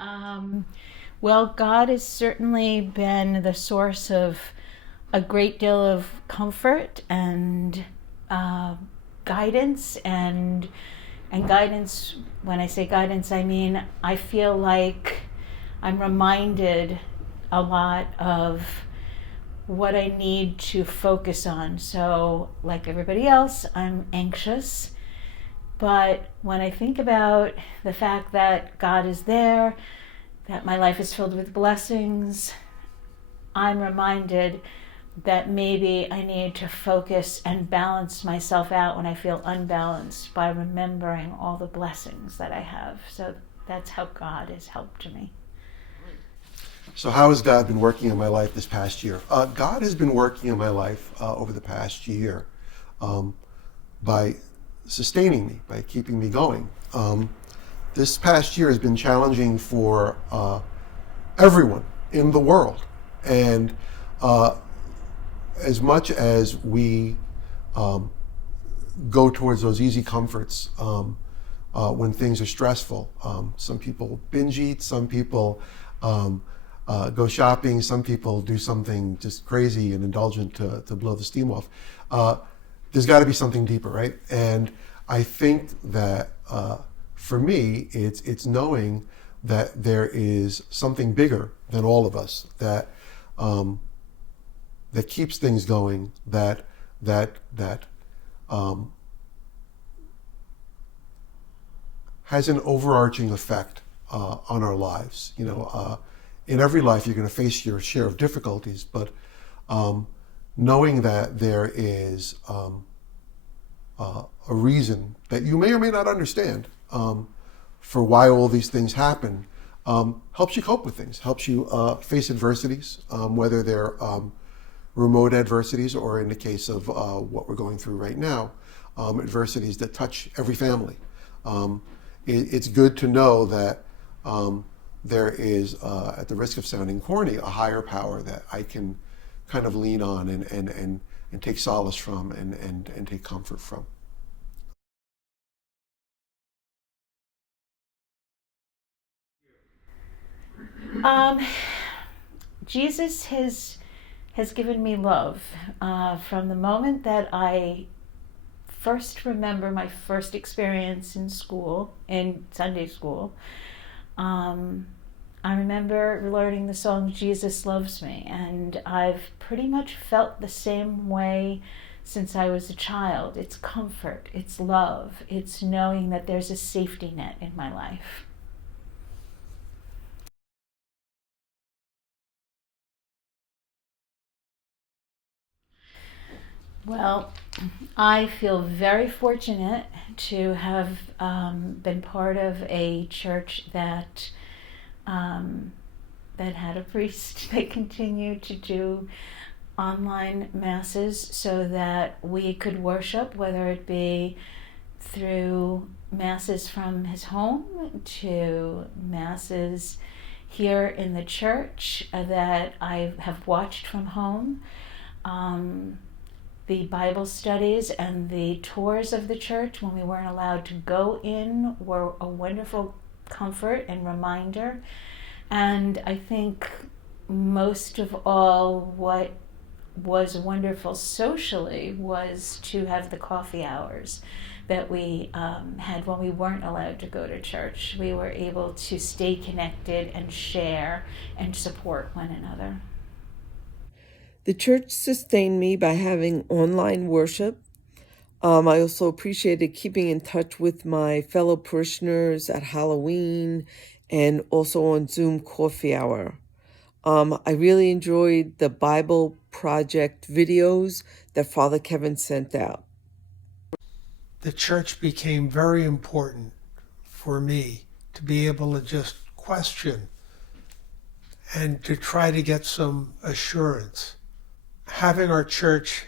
Um, well, God has certainly been the source of a great deal of comfort and uh, guidance and guidance. When I say guidance, I mean I feel like I'm reminded a lot of what I need to focus on. So, like everybody else, I'm anxious. But when I think about the fact that God is there, that my life is filled with blessings, I'm reminded that maybe I need to focus and balance myself out when I feel unbalanced by remembering all the blessings that I have. So that's how God has helped me. So how has God been working in my life this past year? God has been working in my life over the past year um, by sustaining me, by keeping me going. This past year has been challenging for everyone in the world. And uh, as much as we um, go towards those easy comforts when things are stressful, some people binge eat, some people um, go shopping, some people do something just crazy and indulgent to blow the steam off. There's got to be something deeper, right? And I think that for me, it's knowing that there is something bigger than all of us um, that keeps things going, that um, has an overarching effect on our lives. In every life you're going to face your share of difficulties, but um, knowing that there is a reason that you may or may not understand for why all these things happen helps you cope with things, helps you face adversities, whether they're remote adversities or in the case of what we're going through right now, adversities that touch every family. It's good to know that there is, at the risk of sounding corny, a higher power that I can kind of lean on and take solace from and take comfort from. Um, Jesus has given me love from the moment that I first remember my first experience in school, in Sunday school. Um, I remember learning the song Jesus Loves Me, and I've pretty much felt the same way since I was a child. It's comfort, it's love, it's knowing that there's a safety net in my life. Well, I feel very fortunate to have been part of a church um, that had a priest that continued to do online masses so that we could worship, whether it be through masses from his home to masses here in the church that I have watched from home. Um, the Bible studies and the tours of the church when we weren't allowed to go in were a wonderful comfort and reminder. And I think most of all, what was wonderful socially was to have the coffee hours that we had when we weren't allowed to go to church. We were able to stay connected and share and support one another. The church sustained me by having online worship. I also appreciated keeping in touch with my fellow parishioners at Halloween and also on Zoom coffee hour. I really enjoyed the Bible Project videos that Father Kevin sent out. The church became very important for me to be able to just question and to try to get some assurance. Having our church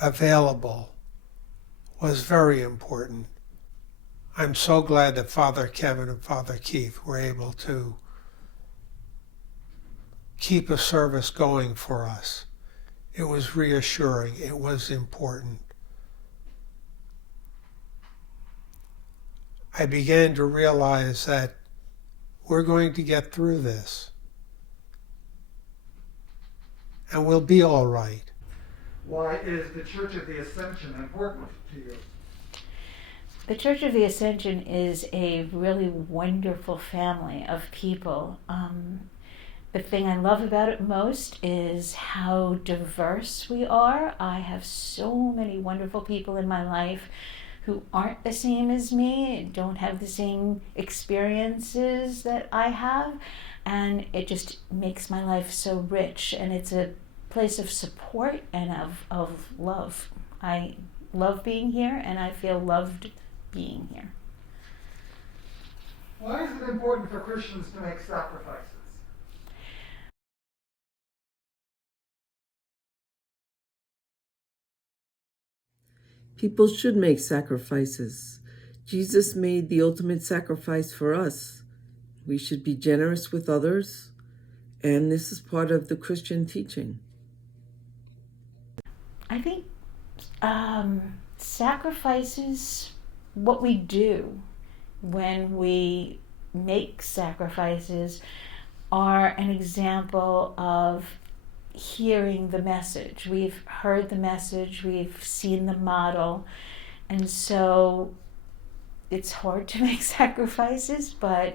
available was very important. I'm so glad that Father Kevin and Father Keith were able to keep a service going for us. It was reassuring. It was important. I began to realize that We're going to get through this. And we'll be all right. Why is the Church of the Ascension important to you? The Church of the Ascension is a really wonderful family of people. The thing I love about it most is how diverse we are. I have so many wonderful people in my life who aren't the same as me, don't have the same experiences that I have, and it just makes my life so rich, and it's a place of support and of love. I love being here, and I feel loved being here. Why is it important for Christians to make sacrifices? People should make sacrifices. Jesus made the ultimate sacrifice for us. We should be generous with others, and this is part of the Christian teaching. I think sacrifices, what we do when we make sacrifices, are an example of hearing the message. We've heard the message, we've seen the model, and so it's hard to make sacrifices, but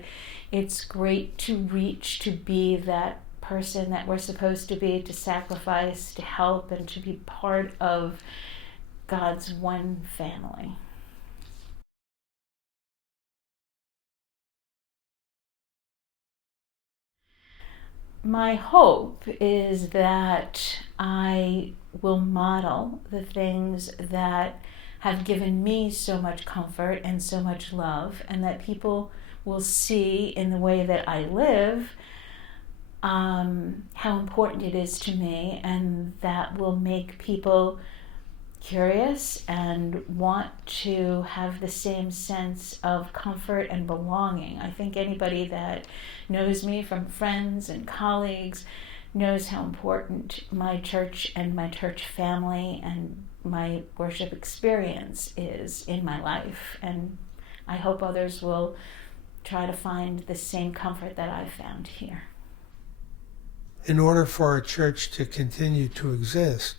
it's great to reach to be that person that we're supposed to be, to sacrifice, to help, and to be part of God's one family. My hope is that I will model the things that have given me so much comfort and so much love, and that people will see in the way that I live how important it is to me, and that will make people curious and want to have the same sense of comfort and belonging. I think anybody that knows me from friends and colleagues knows how important my church and my church family and my worship experience is in my life. And I hope others will try to find the same comfort that I've found here. In order for our church to continue to exist,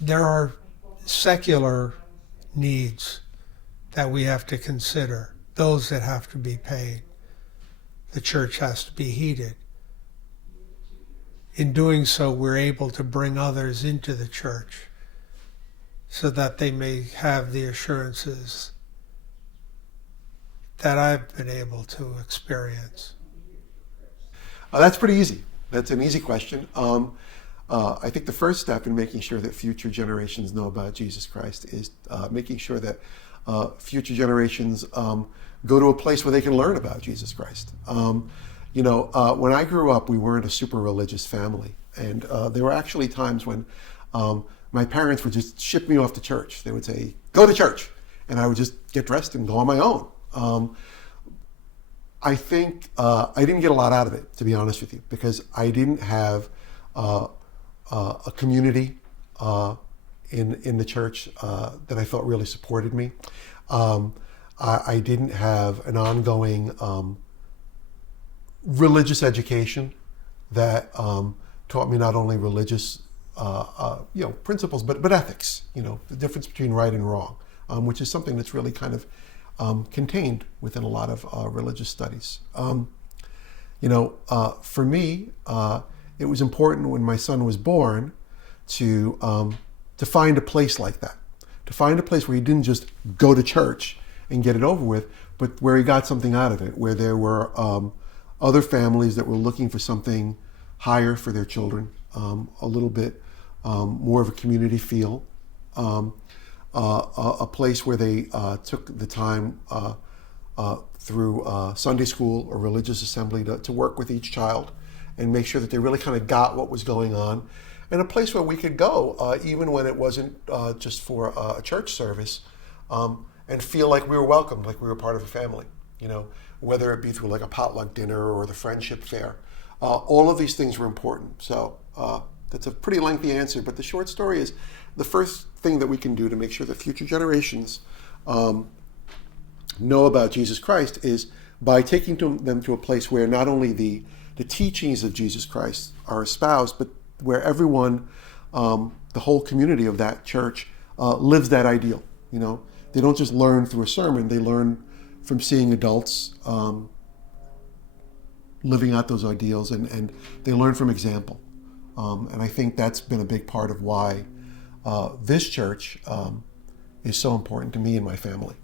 there are secular needs that we have to consider, those that have to be paid. The church has to be heated. In doing so, we're able to bring others into the church so that they may have the assurances that I've been able to experience. That's pretty easy. That's an easy question. I think the first step in making sure that future generations know about Jesus Christ is making sure that future generations go to a place where they can learn about Jesus Christ. When I grew up, we weren't a super religious family. And there were actually times when my parents would just ship me off to church. They would say, go to church. And I would just get dressed and go on my own. I think I didn't get a lot out of it, to be honest with you, because I didn't have a community in the church that I felt really supported me. I didn't have an ongoing religious education that taught me not only religious principles, but ethics, the difference between right and wrong, which is something that's really kind of contained within a lot of religious studies. For me, it was important when my son was born to find a place like that, to find a place where he didn't just go to church and get it over with, but where he got something out of it, where there were other families that were looking for something higher for their children, a little bit more of a community feel, a place where they took the time through Sunday school or religious assembly to work with each child and make sure that they really kind of got what was going on, and a place where we could go even when it wasn't just for a church service, and feel like we were welcomed, like we were part of a family, whether it be through like a potluck dinner or the friendship fair. All of these things were important. So that's a pretty lengthy answer, but the short story is the first thing that we can do to make sure that future generations know about Jesus Christ is by taking them to a place where not only the teachings of Jesus Christ are espoused, but where everyone, the whole community of that church, lives that ideal. You know, they don't just learn through a sermon; they learn from seeing adults living out those ideals, and they learn from example. And I think that's been a big part of why this church is so important to me and my family.